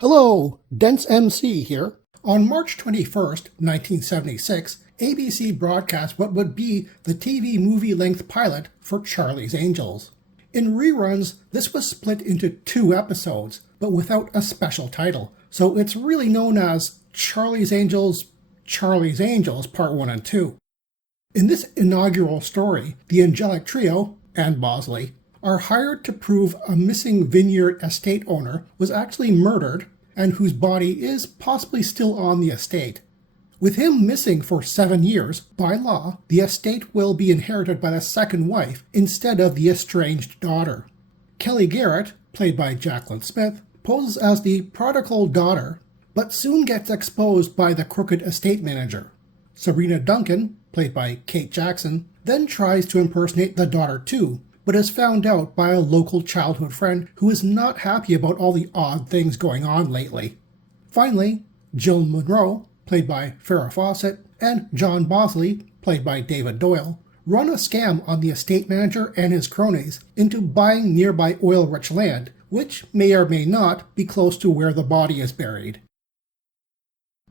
Hello, Dense MC here. On March 21st, 1976, ABC broadcast what would be the TV movie-length pilot for Charlie's Angels. In reruns, this was split into 2 episodes, but without a special title, so it's really known as Charlie's Angels, Part 1 and 2. In this inaugural story, the Angelic Trio, and Bosley, are hired to prove a missing vineyard estate owner was actually murdered and whose body is possibly still on the estate. With him missing for 7 years, by law, the estate will be inherited by the second wife instead of the estranged daughter. Kelly Garrett, played by Jaclyn Smith, poses as the prodigal daughter, but soon gets exposed by the crooked estate manager. Sabrina Duncan, played by Kate Jackson, then tries to impersonate the daughter too, but is found out by a local childhood friend who is not happy about all the odd things going on lately. Finally, Jill Monroe, played by Farrah Fawcett, and John Bosley, played by David Doyle, run a scam on the estate manager and his cronies into buying nearby oil-rich land, which may or may not be close to where the body is buried.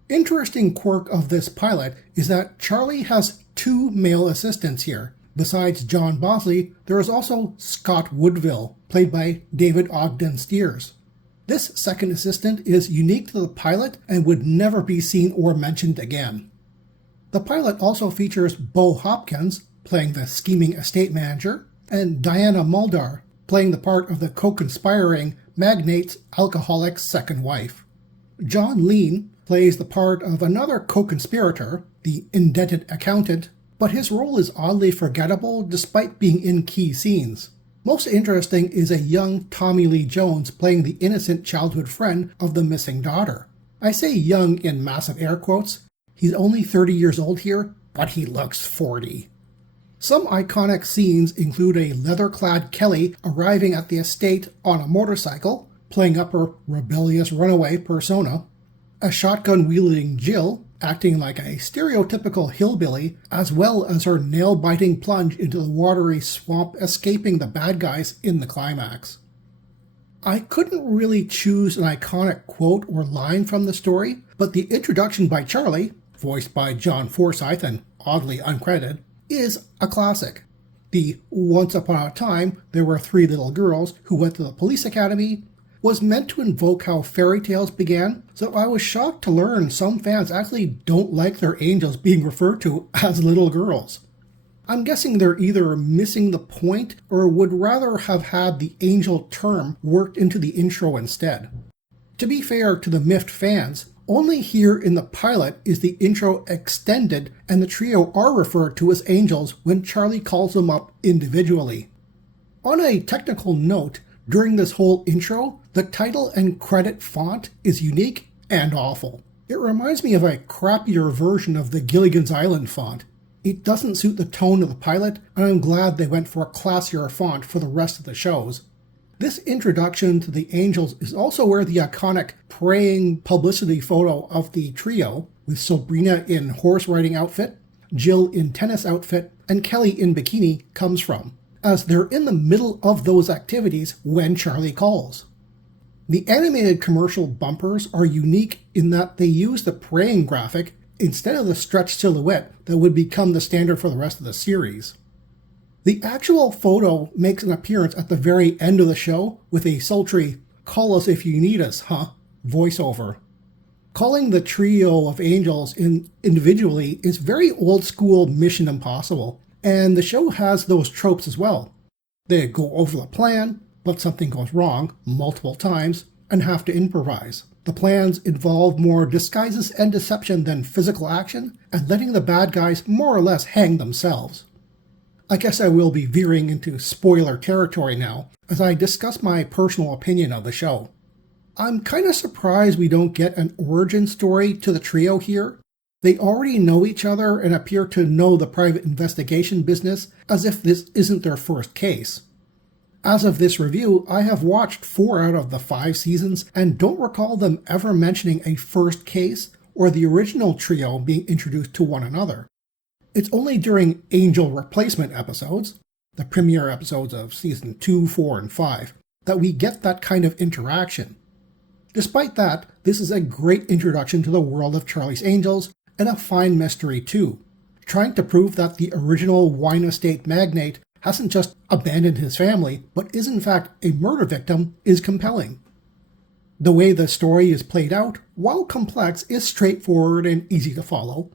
Interesting quirk of this pilot is that Charlie has 2 male assistants here. Besides John Bosley, there is also Scott Woodville, played by David Ogden Stiers. This second assistant is unique to the pilot and would never be seen or mentioned again. The pilot also features Bo Hopkins, playing the scheming estate manager, and Diana Muldaur, playing the part of the co-conspiring magnate's alcoholic second wife. John Lean plays the part of another co-conspirator, the indebted accountant, but his role is oddly forgettable despite being in key scenes. Most interesting is a young Tommy Lee Jones playing the innocent childhood friend of the missing daughter. I say young in massive air quotes. He's only 30 years old here, but he looks 40. Some iconic scenes include a leather-clad Kelly arriving at the estate on a motorcycle, playing up her rebellious runaway persona, a shotgun-wielding Jill, acting like a stereotypical hillbilly, as well as her nail-biting plunge into the watery swamp escaping the bad guys in the climax. I couldn't really choose an iconic quote or line from the story, but the introduction by Charlie, voiced by John Forsythe and oddly uncredited, is a classic. The "Once upon a time, there were 3 little girls who went to the police academy" was meant to invoke how fairy tales began, so I was shocked to learn some fans actually don't like their angels being referred to as little girls. I'm guessing they're either missing the point or would rather have had the angel term worked into the intro instead. To be fair to the miffed fans, only here in the pilot is the intro extended and the trio are referred to as angels when Charlie calls them up individually. On a technical note, during this whole intro, the title and credit font is unique and awful. It reminds me of a crappier version of the Gilligan's Island font. It doesn't suit the tone of the pilot, and I'm glad they went for a classier font for the rest of the shows. This introduction to the Angels is also where the iconic praying publicity photo of the trio, with Sabrina in horse riding outfit, Jill in tennis outfit, and Kelly in bikini, comes from, as they're in the middle of those activities when Charlie calls. The animated commercial bumpers are unique in that they use the praying graphic instead of the stretched silhouette that would become the standard for the rest of the series. The actual photo makes an appearance at the very end of the show with a sultry "call us if you need us, huh?" voiceover. Calling the trio of angels individually is very old school Mission Impossible, and the show has those tropes as well. They go over the plan, but something goes wrong multiple times and have to improvise. The plans involve more disguises and deception than physical action, and letting the bad guys more or less hang themselves. I guess I will be veering into spoiler territory now, as I discuss my personal opinion of the show. I'm kinda surprised we don't get an origin story to the trio here. They already know each other and appear to know the private investigation business as if this isn't their first case. As of this review, I have watched 4 out of the 5 seasons and don't recall them ever mentioning a first case or the original trio being introduced to one another. It's only during Angel Replacement episodes, the premiere episodes of season 2, 4, and 5, that we get that kind of interaction. Despite that, this is a great introduction to the world of Charlie's Angels, and a fine mystery too, trying to prove that the original wine estate magnate hasn't just abandoned his family, but is in fact a murder victim, is compelling. The way the story is played out, while complex, is straightforward and easy to follow.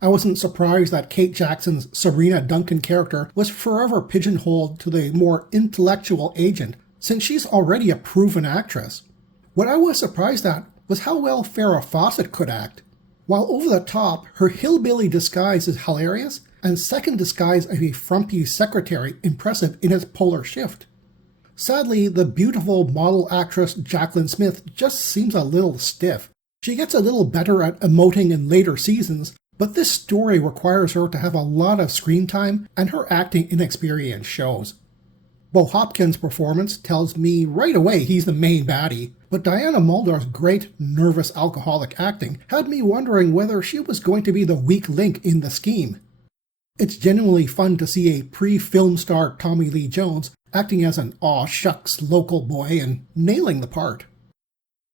I wasn't surprised that Kate Jackson's Sabrina Duncan character was forever pigeonholed to the more intellectual agent, since she's already a proven actress. What I was surprised at was how well Farrah Fawcett could act. While over the top, her hillbilly disguise is hilarious, and second disguise of a frumpy secretary impressive in its polar shift. Sadly, the beautiful model actress Jaclyn Smith just seems a little stiff. She gets a little better at emoting in later seasons, but this story requires her to have a lot of screen time, and her acting inexperience shows. Bo Hopkins' performance tells me right away he's the main baddie, but Diana Muldaur's great, nervous alcoholic acting had me wondering whether she was going to be the weak link in the scheme. It's genuinely fun to see a pre-film star Tommy Lee Jones acting as an aw-shucks local boy and nailing the part.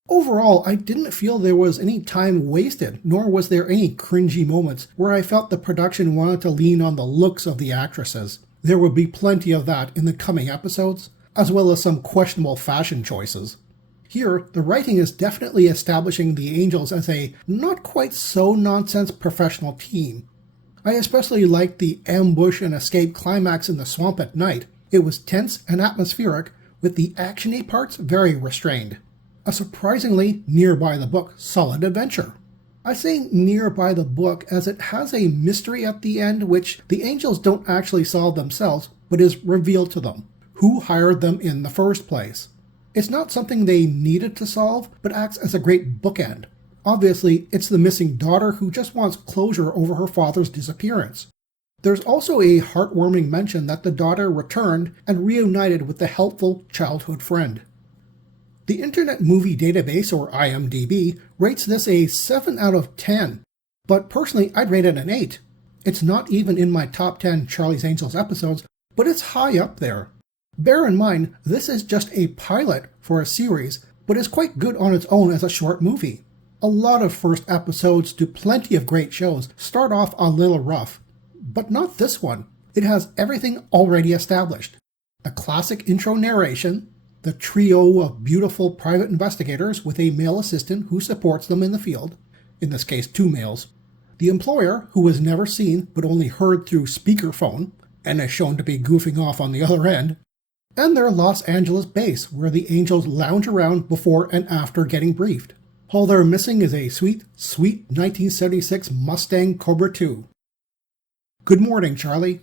Overall, I didn't feel there was any time wasted, nor was there any cringy moments where I felt the production wanted to lean on the looks of the actresses. There would be plenty of that in the coming episodes, as well as some questionable fashion choices. Here, the writing is definitely establishing the Angels as a not-quite-so-nonsense professional team. I especially liked the ambush and escape climax in the swamp at night. It was tense and atmospheric, with the actiony parts very restrained. A surprisingly near-by-the-book solid adventure. I say near-by the book as it has a mystery at the end which the Angels don't actually solve themselves, but is revealed to them. Who hired them in the first place? It's not something they needed to solve, but acts as a great bookend. Obviously, it's the missing daughter who just wants closure over her father's disappearance. There's also a heartwarming mention that the daughter returned and reunited with the helpful childhood friend. The Internet Movie Database, or IMDb, rates this a 7 out of 10, but personally I'd rate it an 8. It's not even in my top 10 Charlie's Angels episodes, but it's high up there. Bear in mind, this is just a pilot for a series, but is quite good on its own as a short movie. A lot of first episodes to plenty of great shows start off a little rough, but not this one. It has everything already established. The classic intro narration, the trio of beautiful private investigators with a male assistant who supports them in the field, in this case 2 males, the employer who was never seen but only heard through speakerphone, and is shown to be goofing off on the other end, and their Los Angeles base where the Angels lounge around before and after getting briefed. All they're missing is a sweet, sweet 1976 Mustang Cobra II. Good morning, Charlie.